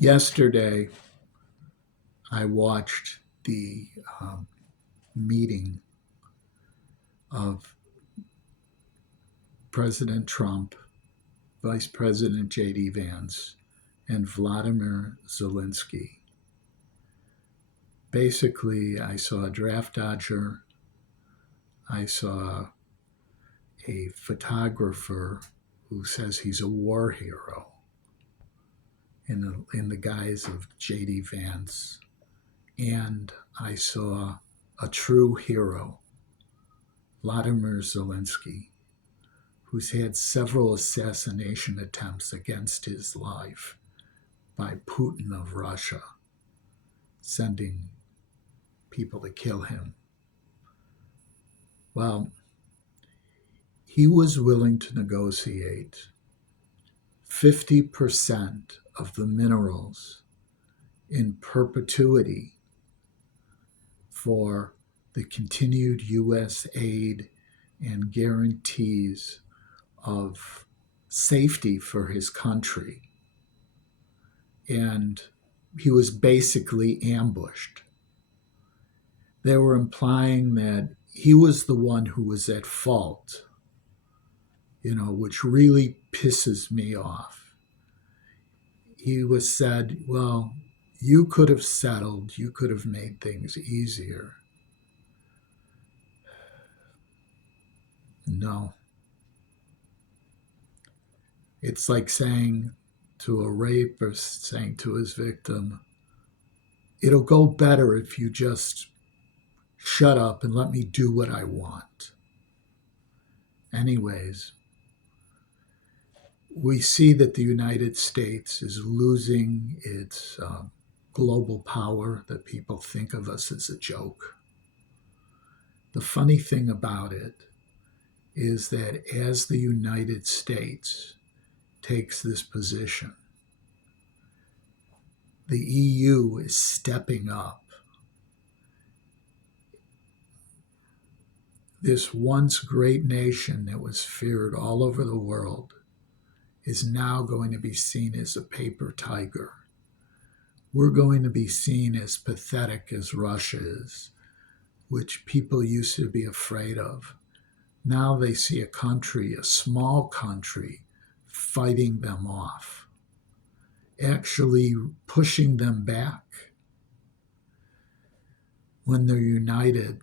Yesterday, I watched the meeting of President Trump, Vice President J.D. Vance, and Vladimir Zelensky. Basically, I saw a draft dodger, I saw a photographer who says he's a war hero in the guise of J.D. Vance, and I saw a true hero, Vladimir Zelensky, who's had several assassination attempts against his life by Putin of Russia, sending people to kill him. Well, he was willing to negotiate 50% of the minerals in perpetuity for the continued U.S. aid and guarantees of safety for his country. And he was basically ambushed. They were implying that he was the one who was at fault, which really pisses me off. He was said, well, you could have settled, you could have made things easier. No. It's like saying to a rapist, saying to his victim, it'll go better if you just shut up and let me do what I want. Anyways, we see that the United States is losing its global power, that people think of us as a joke. The funny thing about it is that as the United States takes this position, the EU is stepping up. This once great nation that was feared all over the world is now going to be seen as a paper tiger. We're going to be seen as pathetic as Russia is, which people used to be afraid of. Now they see a country, a small country, fighting them off, actually pushing them back. When they're united,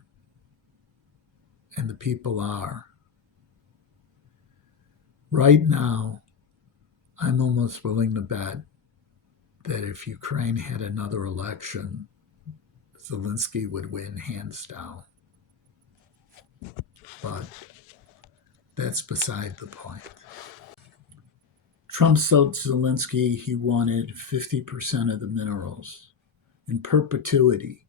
and the people are. Right now, I'm almost willing to bet that if Ukraine had another election, Zelensky would win hands down. But that's beside the point. Trump told Zelensky he wanted 50% of the minerals in perpetuity,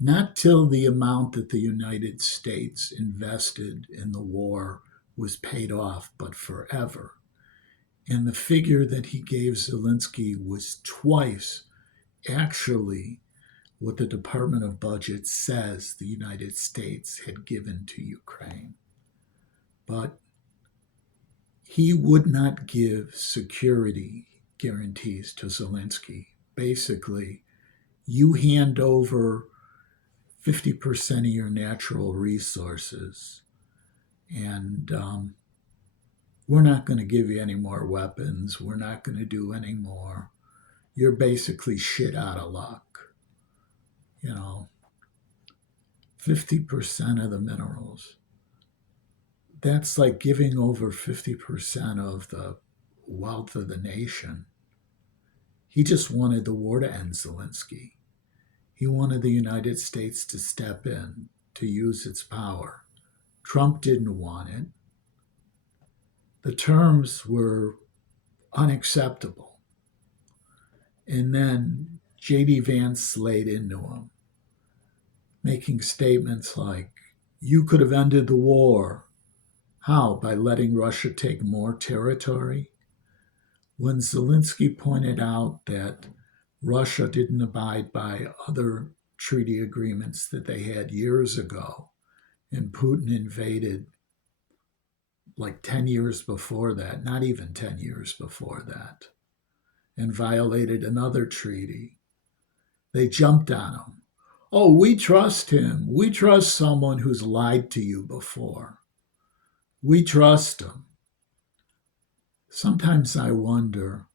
not till the amount that the United States invested in the war was paid off, but forever. And the figure that he gave Zelensky was twice actually what the Department of Budget says the United States had given to Ukraine. But he would not give security guarantees to Zelensky. Basically, you hand over 50% of your natural resources, and we're not going to give you any more weapons. We're not going to do any more. You're basically shit out of luck. 50% of the minerals. That's like giving over 50% of the wealth of the nation. He just wanted the war to end, Zelensky. He wanted the United States to step in, to use its power. Trump didn't want it. The terms were unacceptable. And then J.D. Vance laid into him, making statements like, you could have ended the war. How? By letting Russia take more territory? When Zelensky pointed out that Russia didn't abide by other treaty agreements that they had years ago, and Putin invaded like 10 years before that, not even 10 years before that, and violated another treaty. They jumped on him. Oh, we trust him. We trust someone who's lied to you before. We trust him. Sometimes I wonder,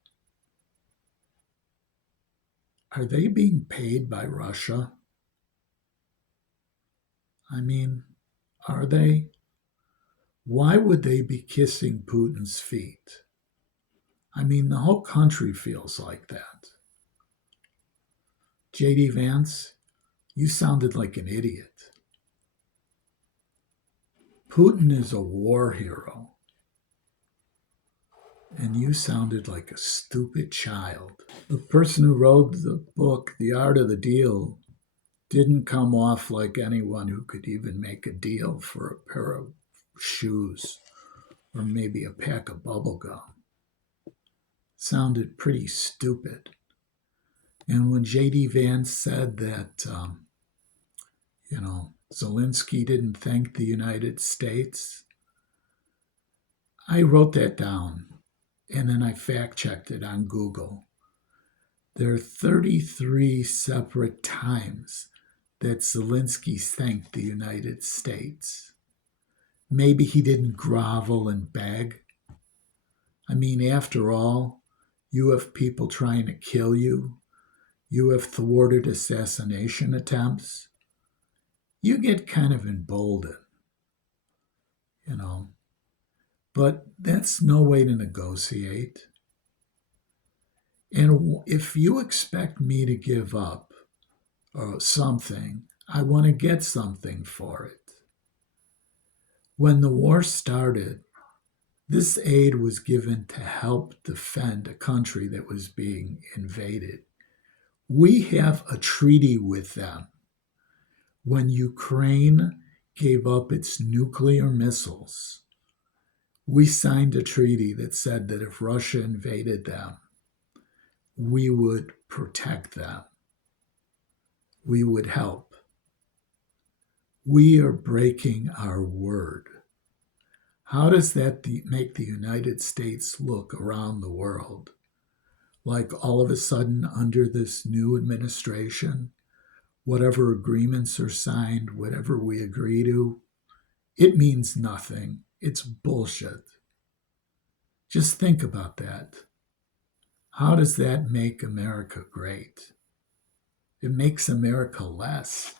are they being paid by Russia? I mean, are they? Why would they be kissing Putin's feet? I mean, the whole country feels like that. J.D. Vance, you sounded like an idiot. Putin is a war hero, and you sounded like a stupid child. The person who wrote the book, The Art of the Deal, didn't come off like anyone who could even make a deal for a pair of shoes or maybe a pack of bubble gum. Sounded pretty stupid. And when J.D. Vance said that, Zelensky didn't thank the United States, I wrote that down and then I fact checked it on Google. There are 33 separate times that Zelensky thanked the United States. Maybe he didn't grovel and beg. I mean, after all, you have people trying to kill you. You have thwarted assassination attempts. You get kind of emboldened, you know. But that's no way to negotiate. And if you expect me to give up something, I want to get something for it. When the war started, this aid was given to help defend a country that was being invaded. We have a treaty with them. When Ukraine gave up its nuclear missiles, we signed a treaty that said that if Russia invaded them, we would protect them. We would help. We are breaking our word. How does that make the United States look around the world? Like all of a sudden, under this new administration, whatever agreements are signed, whatever we agree to, it means nothing. It's bullshit. Just think about that. How does that make America great? It makes America less.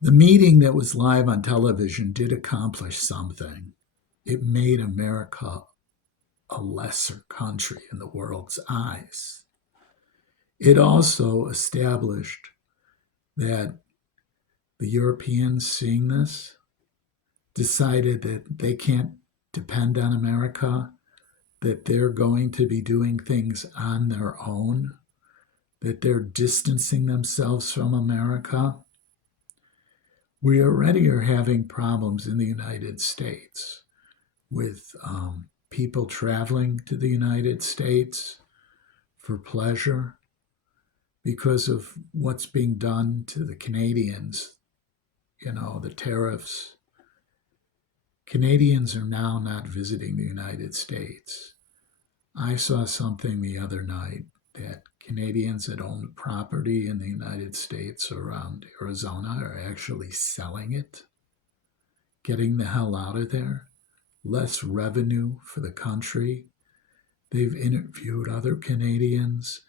The meeting that was live on television did accomplish something. It made America a lesser country in the world's eyes. It also established that the Europeans, seeing this, decided that they can't depend on America, that they're going to be doing things on their own, that they're distancing themselves from America. We already are having problems in the United States with people traveling to the United States for pleasure because of what's being done to the Canadians, the tariffs. Canadians are now not visiting the United States. I saw something the other night that Canadians that own property in the United States around Arizona are actually selling it, getting the hell out of there. Less revenue for the country. They've interviewed other Canadians,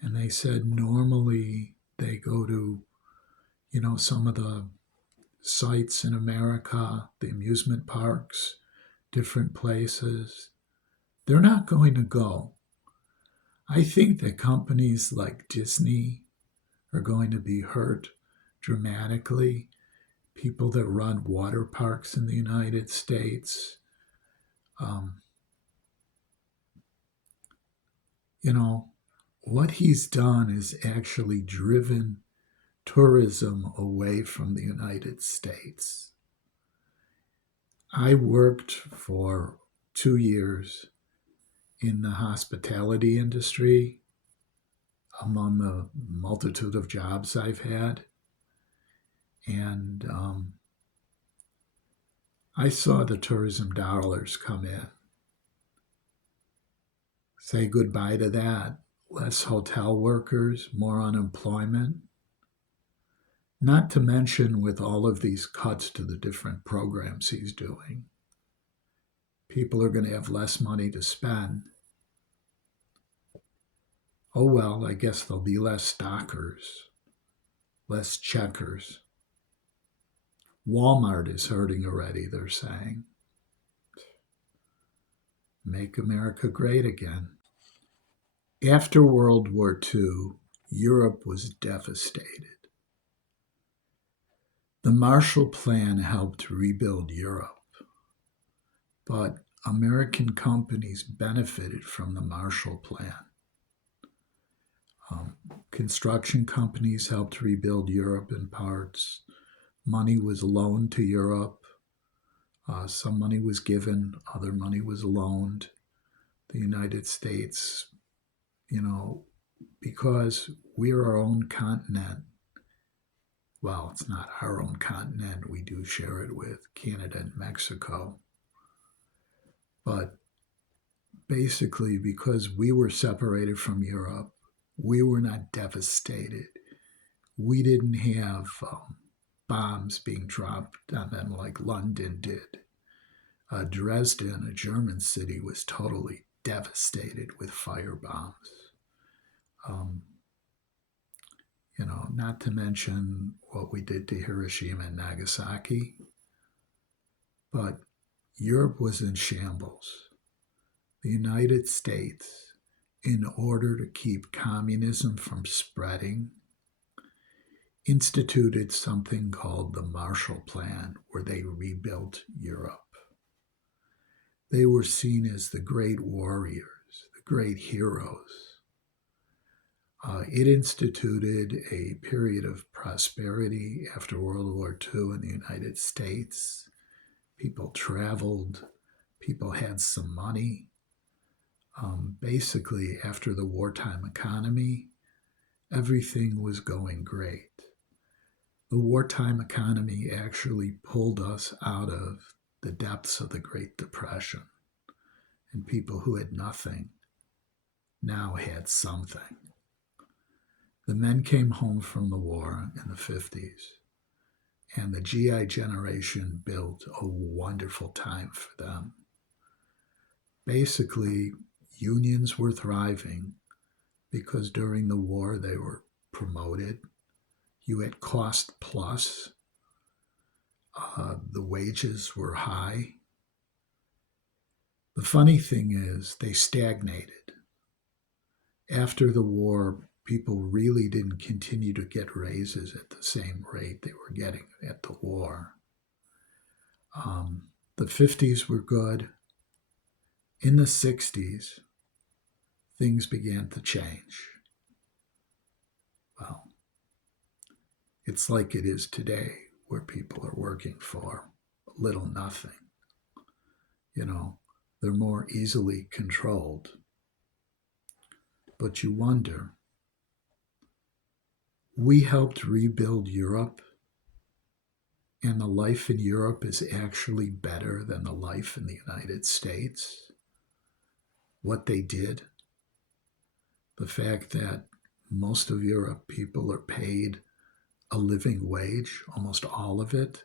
and they said normally they go to, some of the sites in America, the amusement parks, different places. They're not going to go. I think that companies like Disney are going to be hurt dramatically. People that run water parks in the United States, what he's done is actually driven tourism away from the United States. I worked for 2 years in the hospitality industry among the multitude of jobs I've had. And I saw the tourism dollars come in. Say goodbye to that. Less hotel workers, more unemployment. Not to mention, with all of these cuts to the different programs he's doing, people are going to have less money to spend. Oh well, I guess there'll be less stockers, less checkers. Walmart is hurting already, they're saying. Make America great again. After World War II, Europe was devastated. The Marshall Plan helped rebuild Europe, but American companies benefited from the Marshall Plan. Construction companies helped rebuild Europe in parts. Money was loaned to Europe. Some money was given, other money was loaned. The United States, because we're our own continent. Well, it's not our own continent. We do share it with Canada and Mexico. But basically, because we were separated from Europe, we were not devastated. We didn't have bombs being dropped on them like London did. Dresden, a German city, was totally devastated with firebombs. Not to mention what we did to Hiroshima and Nagasaki. But Europe was in shambles. The United States, in order to keep communism from spreading, instituted something called the Marshall Plan, where they rebuilt Europe. They were seen as the great warriors, the great heroes. It instituted a period of prosperity after World War II in the United States. People traveled, people had some money. Basically, after the wartime economy, everything was going great. The wartime economy actually pulled us out of the depths of the Great Depression, and people who had nothing now had something. The men came home from the war in the 50s, and the GI generation built a wonderful time for them. Basically, unions were thriving because during the war they were promoted. You had cost plus. The wages were high. The funny thing is, they stagnated. After the war, people really didn't continue to get raises at the same rate they were getting at the war. The 50s were good. In the 60s, things began to change. Well, it's like it is today, where people are working for little nothing. They're more easily controlled. But you wonder, we helped rebuild Europe, and the life in Europe is actually better than the life in the United States. What they did, the fact that most of Europe people are paid a living wage, almost all of it,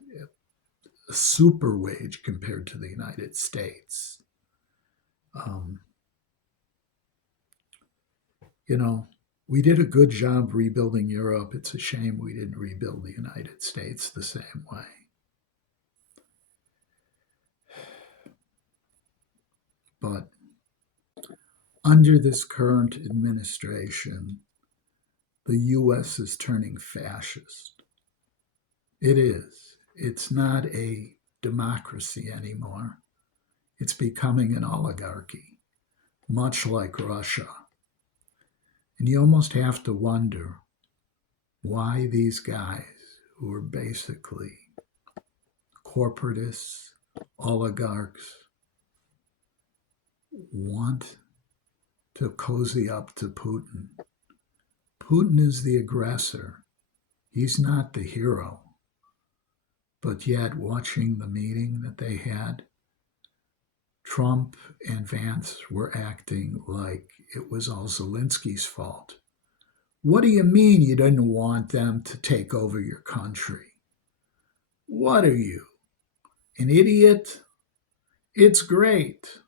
a super wage compared to the United States. We did a good job rebuilding Europe. It's a shame we didn't rebuild the United States the same way. But under this current administration, the U.S. is turning fascist. It is. It's not a democracy anymore. It's becoming an oligarchy, much like Russia. And you almost have to wonder why these guys, who are basically corporatists, oligarchs, want to cozy up to Putin. Putin is the aggressor. He's not the hero. But yet, watching the meeting that they had, Trump and Vance were acting like it was all Zelensky's fault. What do you mean you didn't want them to take over your country? What are you, an idiot? It's great.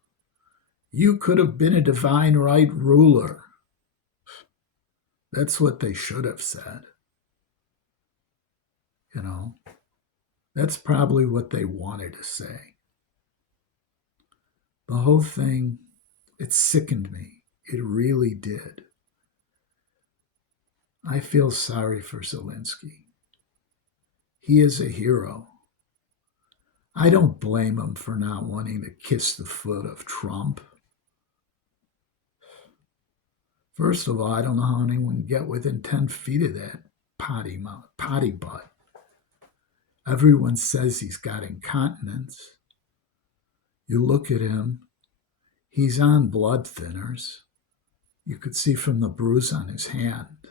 You could have been a divine right ruler. That's what they should have said. You know, that's probably what they wanted to say. The whole thing, it sickened me. It really did. I feel sorry for Zelensky. He is a hero. I don't blame him for not wanting to kiss the foot of Trump. First of all, I don't know how anyone can get within 10 feet of that potty butt. Everyone says he's got incontinence. You look at him, he's on blood thinners. You could see from the bruise on his hand.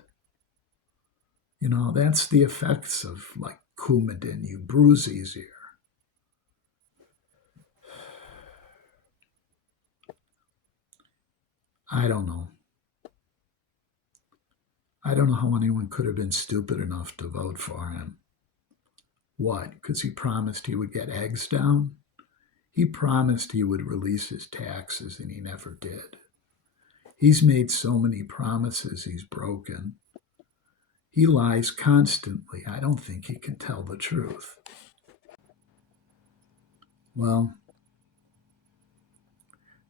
You know, that's the effects of like Coumadin. You bruise easier. I don't know. I don't know how anyone could have been stupid enough to vote for him. What? Because he promised he would get eggs down? He promised he would release his taxes, and he never did. He's made so many promises he's broken. He lies constantly. I don't think he can tell the truth. Well,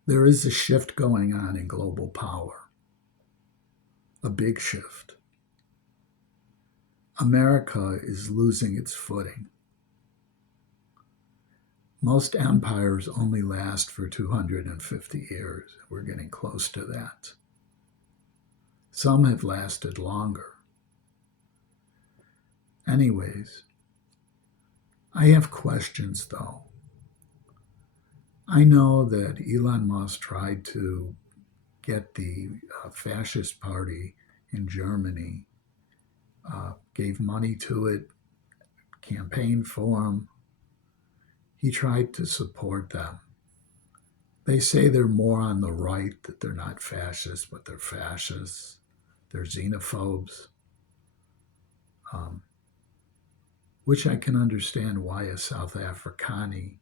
there is a shift going on in global power, a big shift. America is losing its footing. Most empires only last for 250 years. We're getting close to that. Some have lasted longer. Anyways, I have questions though. I know that Elon Musk tried to get the fascist party in Germany, gave money to it, campaigned for him. He tried to support them. They say they're more on the right, that they're not fascists, but they're fascists. They're xenophobes, which I can understand why a South Africani,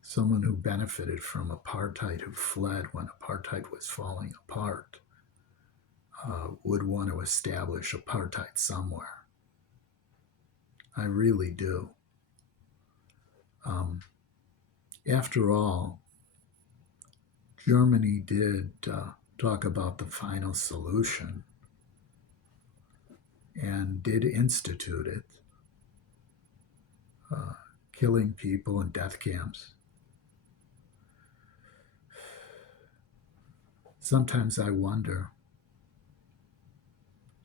someone who benefited from apartheid, who fled when apartheid was falling apart, would want to establish apartheid somewhere. I really do. After all, Germany did talk about the final solution and did institute it, killing people in death camps. Sometimes I wonder,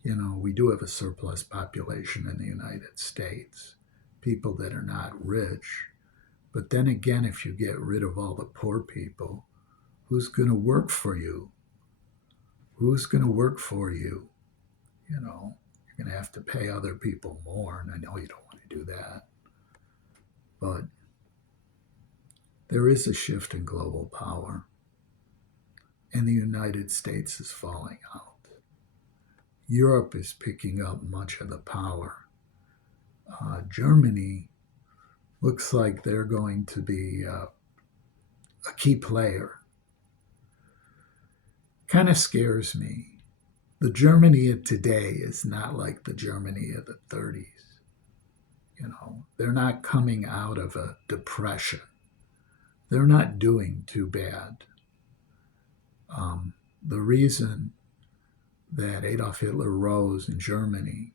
you know, we do have a surplus population in the United States, people that are not rich. But then again, if you get rid of all the poor people, who's going to work for you? Who's going to work for you? You know, you're going to have to pay other people more, and I know you don't want to do that. But there is a shift in global power, and the United States is falling out. Europe is picking up much of the power. Germany looks like they're going to be a key player. Kind of scares me. The Germany of today is not like the Germany of the 30s. You know, they're not coming out of a depression. They're not doing too bad. The reason that Adolf Hitler rose in Germany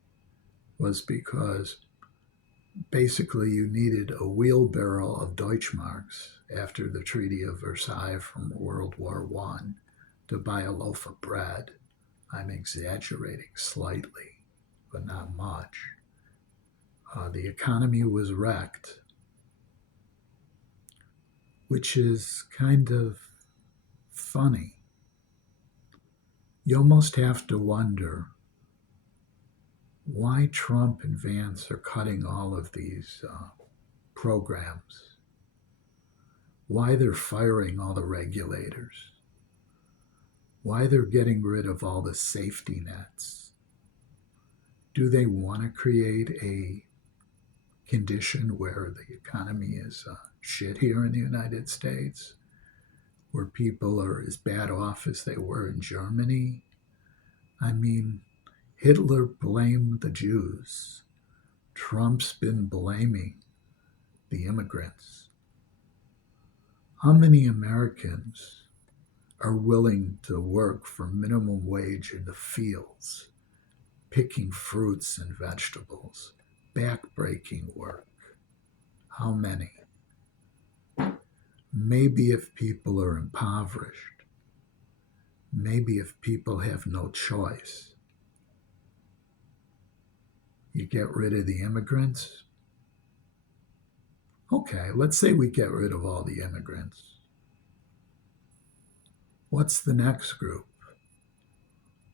was because basically you needed a wheelbarrow of Deutschmarks after the Treaty of Versailles from World War I to buy a loaf of bread. I'm exaggerating slightly, but not much. The economy was wrecked, which is kind of funny. You almost have to wonder why Trump and Vance are cutting all of these programs. why they're firing all the regulators, why they're getting rid of all the safety nets. Do they want to create a condition where the economy is shit here in the United States, where people are as bad off as they were in Germany? I mean, Hitler blamed the Jews. Trump's been blaming the immigrants. How many Americans are willing to work for minimum wage in the fields, picking fruits and vegetables, back-breaking work? How many? Maybe if people are impoverished, maybe if people have no choice, you get rid of the immigrants. Okay, let's say we get rid of all the immigrants. What's the next group?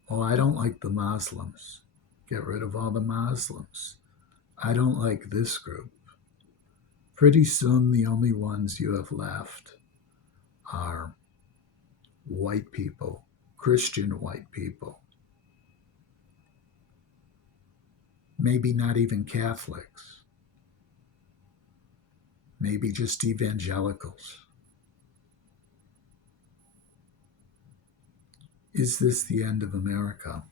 Oh, I don't like the Muslims. Get rid of all the Muslims. I don't like this group. Pretty soon, the only ones you have left are white people, Christian white people. Maybe not even Catholics. Maybe just evangelicals. Is this the end of America?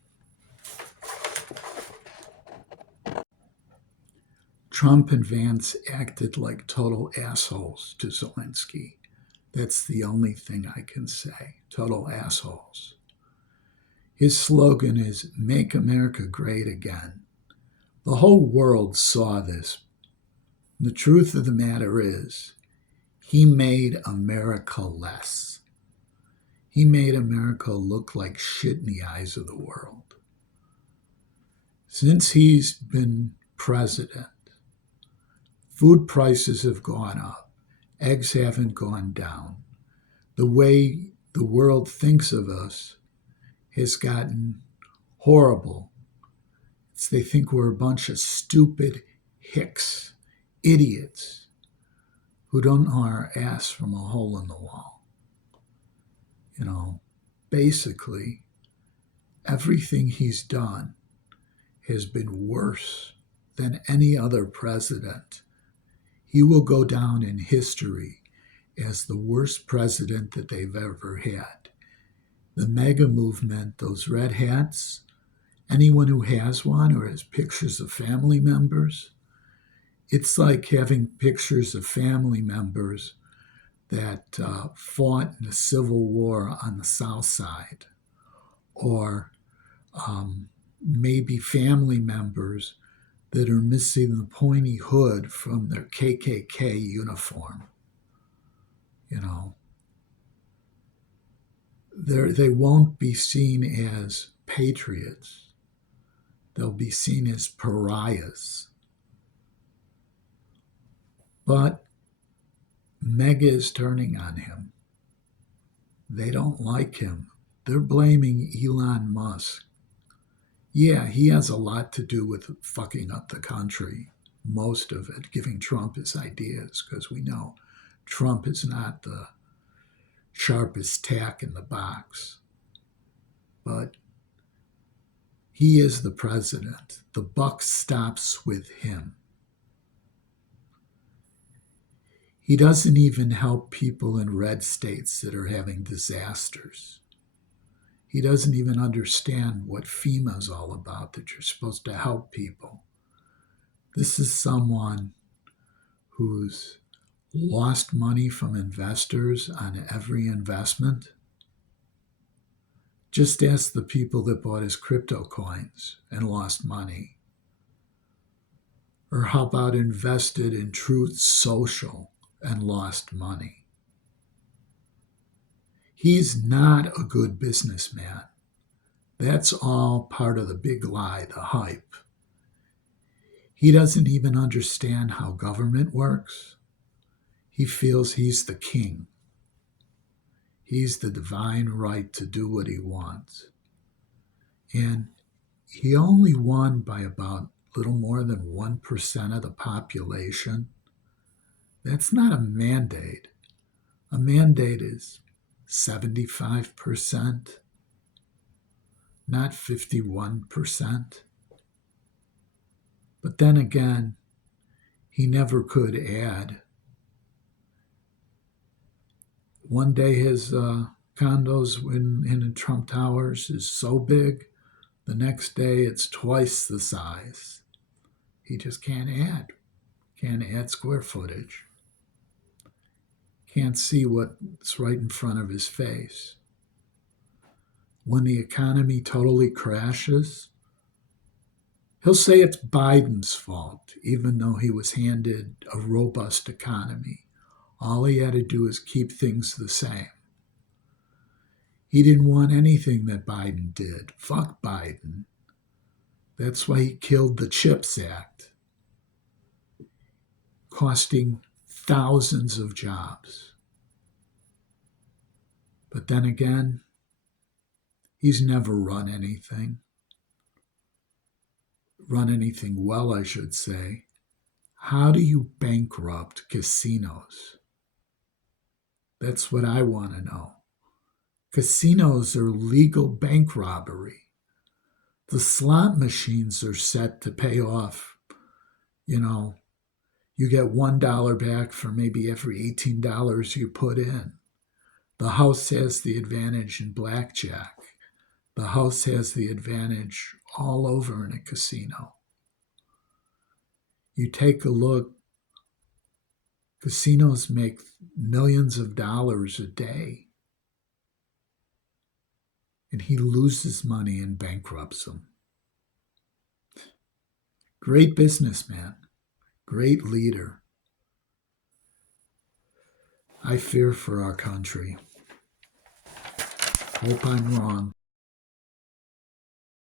Trump and Vance acted like total assholes to Zelensky. That's the only thing I can say. Total assholes. His slogan is, "Make America Great Again." The whole world saw this. The truth of the matter is, he made America less. He made America look like shit in the eyes of the world. Since he's been president, food prices have gone up. Eggs haven't gone down. The way the world thinks of us has gotten horrible. They think we're a bunch of stupid hicks, idiots, who don't know our ass from a hole in the wall. Basically, everything he's done has been worse than any other president. He will go down in history as the worst president that they've ever had. The MAGA movement, those red hats, anyone who has one or has pictures of family members, it's like having pictures of family members that fought in the Civil War on the South Side, or maybe family members that are missing the pointy hood from their KKK uniform. They won't be seen as patriots. They'll be seen as pariahs. But MAGA is turning on him. They don't like him. They're blaming Elon Musk. Yeah, he has a lot to do with fucking up the country, most of it, giving Trump his ideas, because we know Trump is not the sharpest tack in the box. But he is the president. The buck stops with him. He doesn't even help people in red states that are having disasters. He doesn't even understand what FEMA is all about, that you're supposed to help people. This is someone who's lost money from investors on every investment. Just ask the people that bought his crypto coins and lost money. Or how about invested in Truth Social and lost money? He's not a good businessman. That's all part of the big lie, the hype. He doesn't even understand how government works. He feels he's the king. He's the divine right to do what he wants. And he only won by about a little more than 1% of the population. That's not a mandate. A mandate is 75%, not 51%. But then again, he never could add. One day his condos in Trump Towers is so big, the next day it's twice the size. He just can't add square footage. Can't see what's right in front of his face. When the economy totally crashes, he'll say it's Biden's fault, even though he was handed a robust economy. All he had to do is keep things the same. He didn't want anything that Biden did. Fuck Biden. That's why he killed the CHIPS Act, costing thousands of jobs. But then again, he's never run anything well, I should say. How do you bankrupt casinos? That's what I want to know. Casinos are legal bank robbery. The slot machines are set to pay off, you get $1 back for maybe every $18 you put in. The house has the advantage in blackjack. The house has the advantage all over in a casino. You take a look, casinos make millions of dollars a day. And he loses money and bankrupts them. Great businessman, great leader. I fear for our country. Hope I'm wrong.